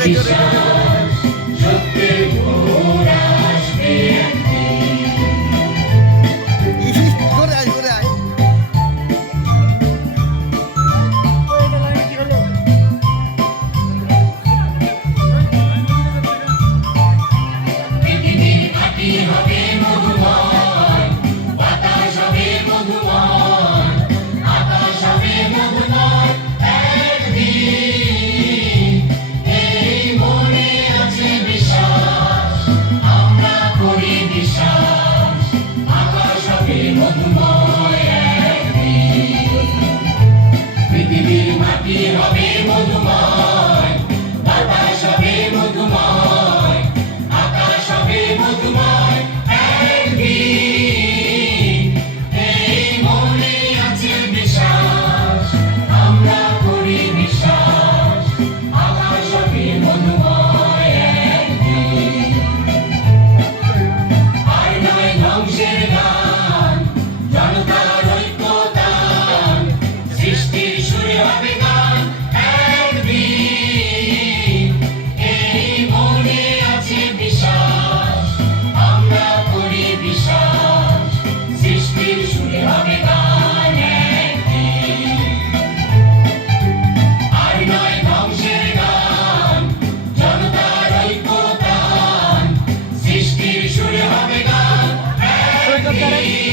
জোরে জোরে সত্যের ভোর আসবে একদিন। জোরে আয় জোরে আয়। পৃথিবীর মাটি হবে মধুময়, বাতাস হবে মধুময়, আকাশ হবে মধুময় একদিন। এই মনে আছে বিশ্বাস, আমরা করি বিশ্বাস, আকাশ হবে মধুময় একদিন। পৃথিবীর মাটি হবে মধুময়, বাতাস হবে মধুময়, আকাশ হবে মধুময় একদিন। এই মনে আছে বিশ্বাস, আমরা করি বিশ্বাস, আকাশ হবে মধুময় একদিন। আর নয় ধ্বংসের গান, জনতার ঐক্যতান, সৃষ্টির সুরে হবে গান একদিন। এই মনে আছে বিশ্বাস, আমরা করি বিশ্বাস, সৃষ্টির সুরে হবে গান একদিন। আর নয় ধ্বংসের গান, জনতার ঐক্যতান, সৃষ্টির সুরে হবে গান একদিন।